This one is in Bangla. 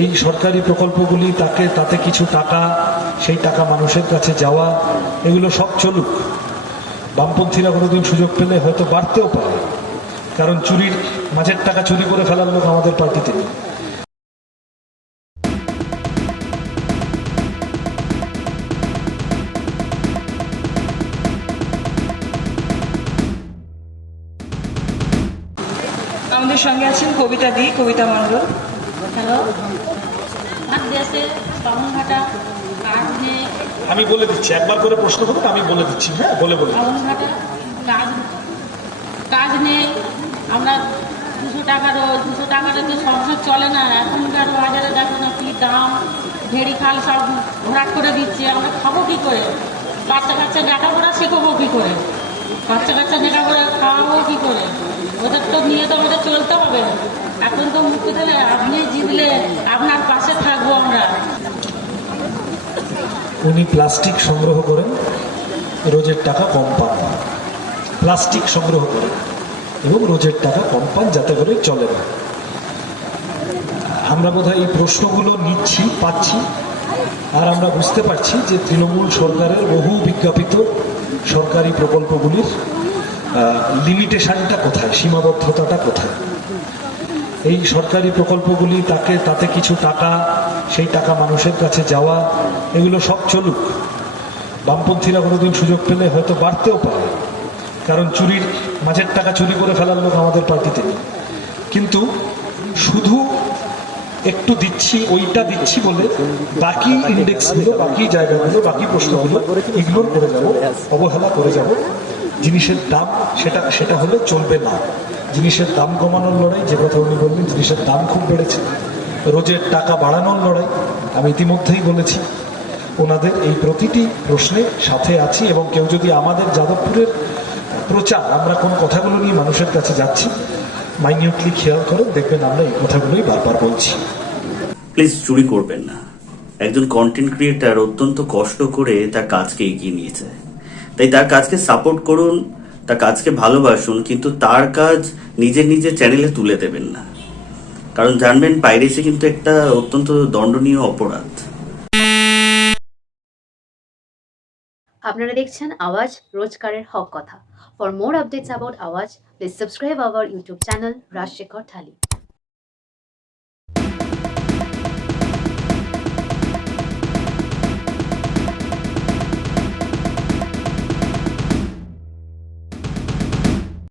এই সরকারি প্রকল্পগুলি তাতে কিছু টাকা, সেই টাকা মানুষের কাছে যাওয়া, এগুলো সব চলুক। বামপন্থীরা কোনোদিন সুযোগ পেলে হয়তো বাড়তেও পারে, কারণ মাঝের টাকা চুরি করে ফেলার লোক আমাদের পার্টিতে নেই। আমাদের সঙ্গে আছেন কবিতা মণ্ডল। হ্যালো, দেশে বামনঘাটা আমি বলে দিচ্ছি, একবার করে প্রশ্ন করুন, আমি বলে দিচ্ছি। হ্যাঁ, বলে বামনঘাটা কাজ নেই। আমরা 200 টাকা রোজ, 200 টাকাটা তো সংসার চলে না। এখনকার বাজারে দেখো না কি দাম, ভেড়ি খাল সব ভরাট করে দিচ্ছে। আমরা খাবো কী করে? বাচ্চা কাচ্চা লেখাপড়া শেখাবো কী করে? বাচ্চা কাচ্চা লেখাপড়া খাওয়াবো কী করে? ওদের তো নিয়ে তো আমাদের চলতে হবে। এখন তো মুক্তি দিলে আপনি জিতলে আপনার পাশে থাকবো আমরা। উনি প্লাস্টিক সংগ্রহ করেন, রোজের টাকা কম পান। প্লাস্টিক সংগ্রহ করেন এবং রোজের টাকা কম পান, যাতে করে চলে না। আমরা বোধহয় এই প্রশ্নগুলো পাচ্ছি, আর আমরা বুঝতে পারছি যে তৃণমূল সরকারের বহু বিজ্ঞাপিত সরকারি প্রকল্পগুলির লিমিটেশনটা কোথায়, সীমাবদ্ধতাটা কোথায়। এই সরকারি প্রকল্পগুলি তাতে কিছু টাকা, সেই টাকা মানুষের কাছে যাওয়া, এগুলো সব চলুক। বামপন্থীরা কোনোদিন সুযোগ পেলে হয়তো বাড়তেও পারে, কারণ মাঝের টাকা চুরি করে ফেলার লোক আমাদের পার্টিতে নেই। কিন্তু শুধু একটু ওইটা দিচ্ছি বলে বাকি ইন্ডেক্সগুলো, বাকি জায়গাগুলো, বাকি প্রশ্নগুলো ইগনোর করে যাব, অবহেলা করে যাব। জিনিসের দাম সেটা হলে চলবে না। জিনিসের দাম কমানোর লড়াই, যে কথা উনি বললেন, জিনিসের দাম খুব বেড়েছে। রোজের টাকা বাড়ানোর লড়াই, আমি ইতিমধ্যেই বলেছি। ওনাদের এই প্রতিটি প্রশ্নে সাথে আছি, এবং কেউ যদি আমাদের যাদবপুরের প্রচার, আমরা কোন কথাগুলো নিয়ে মানুষের কাছে যাচ্ছি, মাইনিউটলি খেয়াল করে দেখবেন আমরা এই কথাগুলোই বারবার বলছি। প্লিজ চুরি করবেন না। একজন কন্টেন্ট ক্রিয়েটার অত্যন্ত কষ্ট করে তার কাজকে এগিয়ে নিয়েছে, তাই তার কাজকে সাপোর্ট করুন, তার কাজকে ভালোবাসুন, কিন্তু তার কাজ নিজের চ্যানেলে তুলে দেবেন না। কারণ জানবেন, পাইরেসি কিন্তু একটা অত্যন্ত দণ্ডনীয় অপরাধ। আপনারা দেখছেন আওয়াজ, রোজকারের হক কথা। For more updates about Awaaz, please subscribe our YouTube channel Rajshekhar thali.